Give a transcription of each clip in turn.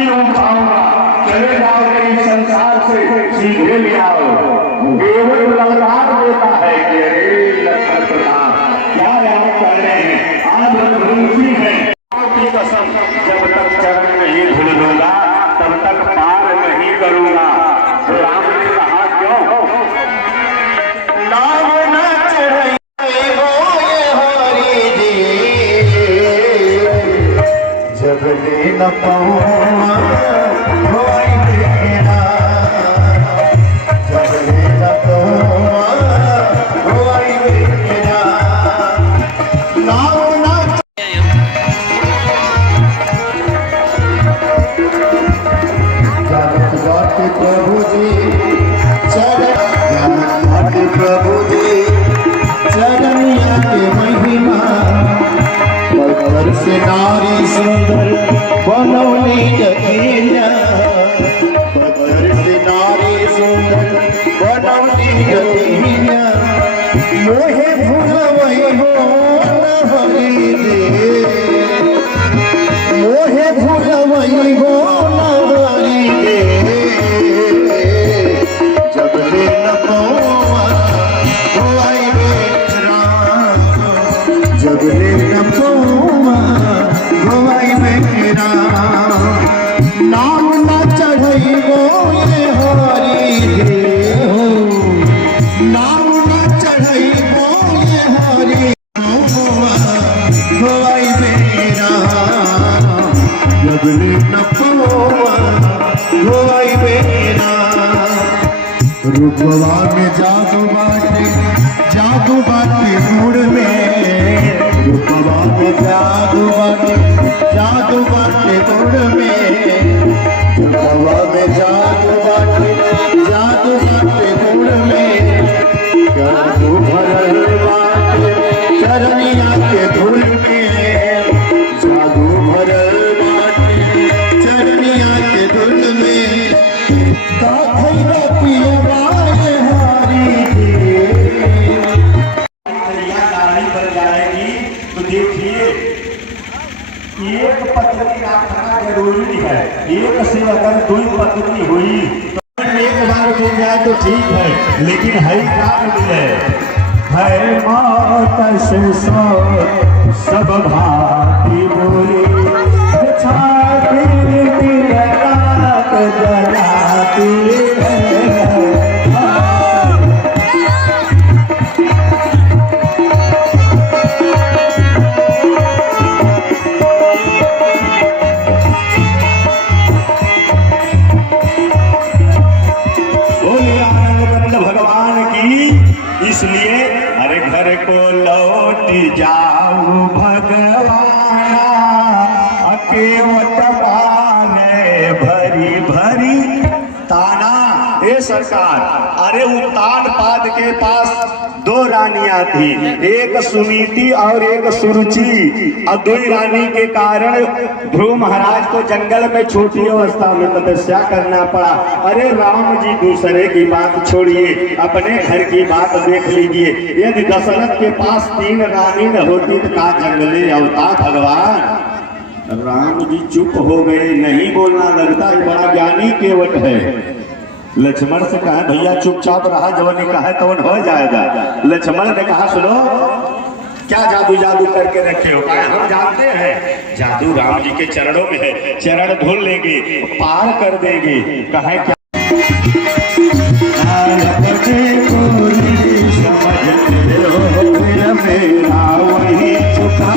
नहीं रोक पाऊंगा, चले जाओ मेरे संसार से सीधे ले आओ। केवल ललकार देता है कि अरे लक्ष्मण प्रताप क्या याद कर रहे हैं, आज रघुवंशी है की कसम, जब तक चरण नहीं धुल लूंगा तब तक पार नहीं करूंगा। राम ने कहा क्यों? नाम न चढ़े हरि जी, जब ले न पाऊंगा होई मेरा, जब ले न पाऊंगा होई मेरा। नाम प्रभु जी प्रभु जी चरनिया के महिमा, पत्थर से नारी सुंदर बनौली जगीना, पत्थर से नारी सुंदर बनौली जगीना। मोहे भूलवई हो न हरि दे, मोहे भूलवई हो न हरि दे, जब ले न पौआ होई मेरा, जब ले न पौआ होई मेरा। नाम न चढ़ई ये हरि दे हो, नाम न चढ़ई ये हरि होई मेरा, जब ले न पौआ होई मेरा। रूपवा में जादू बाटे, जादू बाटे गुड़ में, रूपवा में जादू बाटे, जादू बाटे गुड़ में, रूपवा में जादू बाटे, जादू बाटे गुड़ में, जादू भरल बाटे चरनिया के धूल में, जादू भरल बाटे चरनिया के धूल में। तो देखिए एक पत्नी रखना जरूरी है, एक से अगर दो पत्नी हुई तो एक बार मिल जाए तो ठीक है, लेकिन है काम मिले है मौत से सब भाती बोली छाती जलाती है। इसलिए हर घर को लौट जाओ भगवान, अकेवट बाने भरी भरी ताना। ए सरकार, अरे उत्तान पाद के पास दो रानियां थी, एक सुनीति और एक सुरुचि, और दो रानी के कारण ध्रुव महाराज को जंगल में छोटी अवस्था में तपस्या करना पड़ा। अरे राम जी दूसरे की बात छोड़िए, अपने घर की बात देख लीजिए। यदि दशरथ के पास 3 रानी न होती तो का जंगले अवता भगवान। राम जी चुप हो गए, नहीं बोलना लगता है बड़ा ज्ञानी केवट है। लक्ष्मण से कहा भैया चुपचाप रहा, जब ने कहा तो हो जाएगा। लक्ष्मण ने कहा सुनो, क्या जादू जादू करके रखे हो? कहा हम जानते हैं जादू राम जी के चरणों में है, चरण धुल लेंगे पार कर देंगे। कहा क्या समझते हो मेरा वही चुका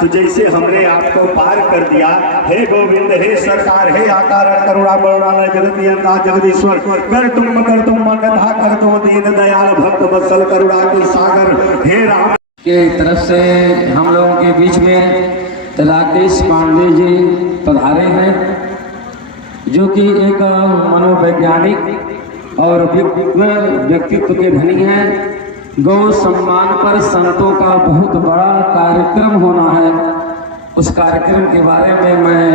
तो जैसे हमने आपको पार कर दिया। हे गोविंद, हे सरकार, हे आकार करुणा करुणालय जगदीयता जगदीश्वर, कर तुम मगधा कर तुम दीन दयाल भक्त वत्सल करुणा के सागर। हे राम के तरफ से हम लोगों के बीच में राकेश पांडे जी पधारे हैं, जो कि एक मनोवैज्ञानिक और व्यक्तित्व के धनी हैं। गौ सम्मान पर संतों का बहुत बड़ा कार्यक्रम होना है। उस कार्यक्रम के बारे में मैं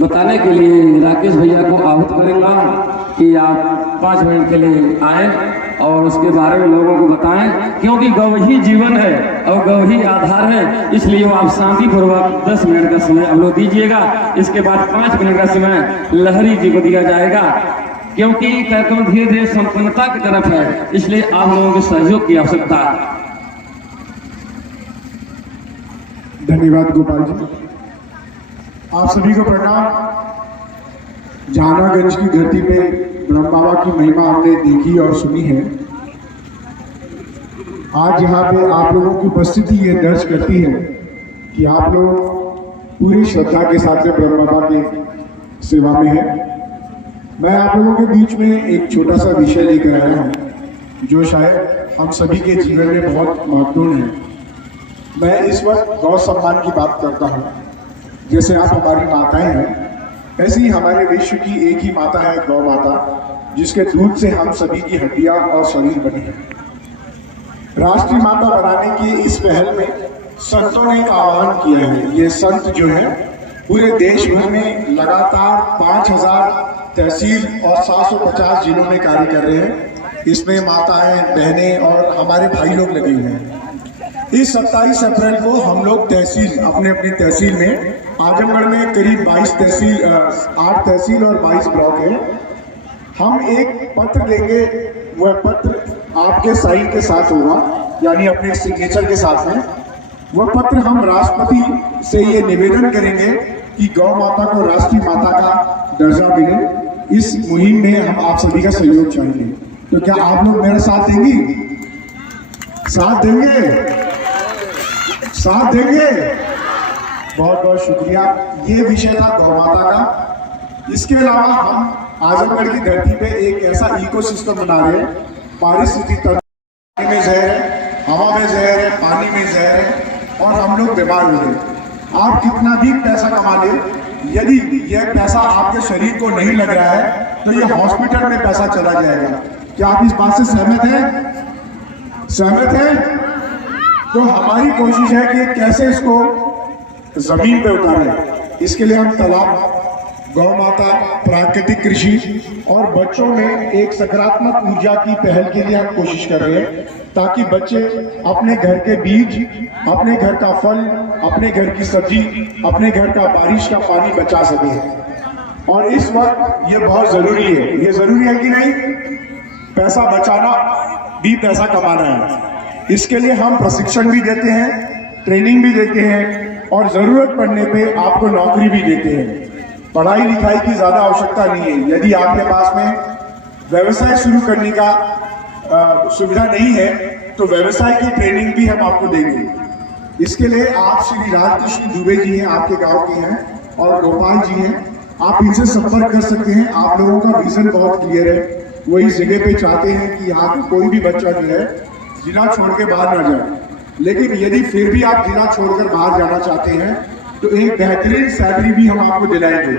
बताने के लिए राकेश भैया को आहूत करूंगा कि आप 5 मिनट के लिए आए और उसके बारे में लोगों को बताएं, क्योंकि गौ ही जीवन है और गौ ही आधार है। इसलिए आप शांतिपूर्वक 10 मिनट का समय हम लोग दीजिएगा। इसके बाद 5 मिनट का समय लहरी जी को दिया जाएगा, क्योंकि कार्यक्रम धीरे धीरे संपन्नता की तरफ है, इसलिए आप लोगों के सहयोग की आवश्यकता है। धन्यवाद गोपाल जी। आप सभी को प्रणाम। जहानागंज की धरती पे ब्रह्म बाबा की महिमा हमने देखी और सुनी है। आज यहाँ पे आप लोगों की उपस्थिति ये दर्ज करती है कि आप लोग पूरी श्रद्धा के साथ में ब्रह्म बाबा के सेवा में है। मैं आप लोगों के बीच में एक छोटा सा विषय लेकर आया हूँ जो शायद हम सभी के जीवन में बहुत महत्वपूर्ण है। मैं इस वक्त गौ सम्मान की बात करता हूँ। जैसे आप हमारी माताएं हैं, ऐसे ही हमारे विश्व की एक ही माता है, गौ माता, जिसके दूध से हम सभी की हड्डियां और शरीर बने हैं। राष्ट्रीय माता बनाने की इस पहल में संतों ने एक आह्वान किया है। ये संत जो है पूरे देश भर में लगातार 5000 तहसील और 750 जिलों में कार्य कर रहे हैं। इसमें माताएं, बहनें और हमारे भाई लोग लगे हुए हैं। इस 27 अप्रैल को हम लोग तहसील अपने अपनी तहसील में, आजमगढ़ में करीब 8 तहसील और 22 ब्लॉक है। हम एक पत्र देंगे। वह पत्र आपके साइन के साथ होगा, यानी अपने सिग्नेचर के साथ में। वह पत्र हम राष्ट्रपति से ये निवेदन करेंगे कि गौ माता को राष्ट्रीय माता का दर्जा मिले। इस मुहिम में हम आप सभी का सहयोग चाहेंगे। तो क्या आप लोग मेरा साथ देंगे? साथ देंगे? साथ देंगे? बहुत बहुत शुक्रिया। ये विषय था गौ माता का। इसके अलावा हम आजमगढ़ की धरती पे एक ऐसा इकोसिस्टम बना रहे हैं। पारिस्थितिक तंत्र में जहर है, हवा में जहर है, पानी में जहर है और हम लोग बीमार हो रहे। आप कितना भी पैसा कमा ले, यदि यह पैसा आपके शरीर को नहीं लग रहा है तो यह हॉस्पिटल में पैसा चला जाएगा। क्या आप इस बात से सहमत हैं? सहमत हैं? तो हमारी कोशिश है कि कैसे इसको जमीन पे उतारें। इसके लिए हम तालाब, गौ माता, प्राकृतिक कृषि और बच्चों में एक सकारात्मक ऊर्जा की पहल के लिए हम कोशिश कर रहे हैं, ताकि बच्चे अपने घर के बीज, अपने घर का फल, अपने घर की सब्जी, अपने घर का बारिश का पानी बचा सकें। और इस वक्त ये बहुत जरूरी है। ये जरूरी है कि नहीं? पैसा बचाना भी पैसा कमाना है। इसके लिए हम प्रशिक्षण भी देते हैं, ट्रेनिंग भी देते हैं और जरूरत पड़ने पे आपको नौकरी भी देते हैं। पढ़ाई लिखाई की ज्यादा आवश्यकता नहीं है। यदि आपके पास में व्यवसाय शुरू करने का सुविधा नहीं है तो व्यवसाय की ट्रेनिंग भी हम आपको देंगे। इसके लिए आप श्री राजकृष्ण दुबे जी हैं, आपके गांव के हैं, और गोपाल जी हैं। आप इनसे संपर्क कर सकते हैं। आप लोगों का विजन बहुत क्लियर है। वो इस जगह पे चाहते हैं कि यहाँ का कोई भी बच्चा जो है जिला छोड़ के बाहर ना जाए। लेकिन यदि फिर भी आप जिला छोड़कर बाहर जाना चाहते हैं तो एक बेहतरीन सैलरी भी हम आपको दिलाएंगे।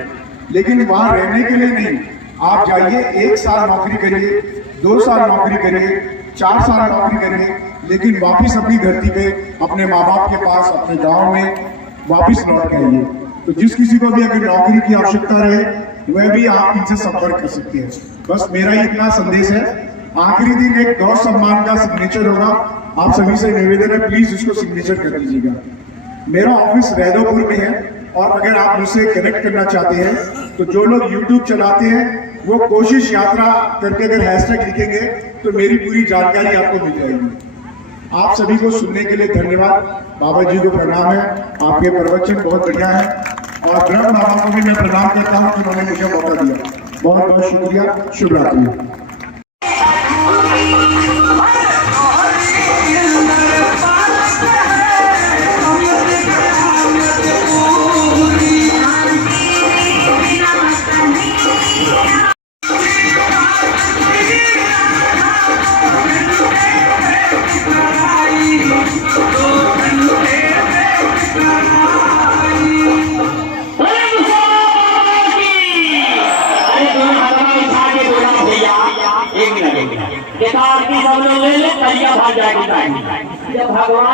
लेकिन वहां रहने के लिए नहीं, आप जाइए, 1 साल नौकरी करिए, 2 साल नौकरी करिए, 4 साल नौकरी करिए, लेकिन वापिस अपनी धरती पे अपने माँ बाप के पास, अपने गांव में वापिस लौट के आइए। तो जिस किसी को भी अगर नौकरी की आवश्यकता रहे वह भी आप इनसे संपर्क कर सकते हैं। बस मेरा ही इतना संदेश है। आखिरी दिन एक गौ सम्मान का सिग्नेचर होगा। आप सभी से निवेदन है, प्लीज उसको सिग्नेचर कर दीजिएगा। मेरा ऑफिस रैदोपुर में है और अगर आप मुझसे कनेक्ट करना चाहते हैं तो जो लोग YouTube चलाते हैं वो कोशिश यात्रा करके अगर हैशटैग लिखेंगे तो मेरी पूरी जानकारी आपको मिल जाएगी। आप सभी को सुनने के लिए धन्यवाद। बाबा जी को प्रणाम है, आपके प्रवचन बहुत बढ़िया है और ब्रह्म बाबा को भी मैं प्रणाम करता हूँ कि उन्होंने मुझे मौका दिया। बहुत बहुत शुक्रिया। शुभ रात्रि। भैया नहीं। जब भगवान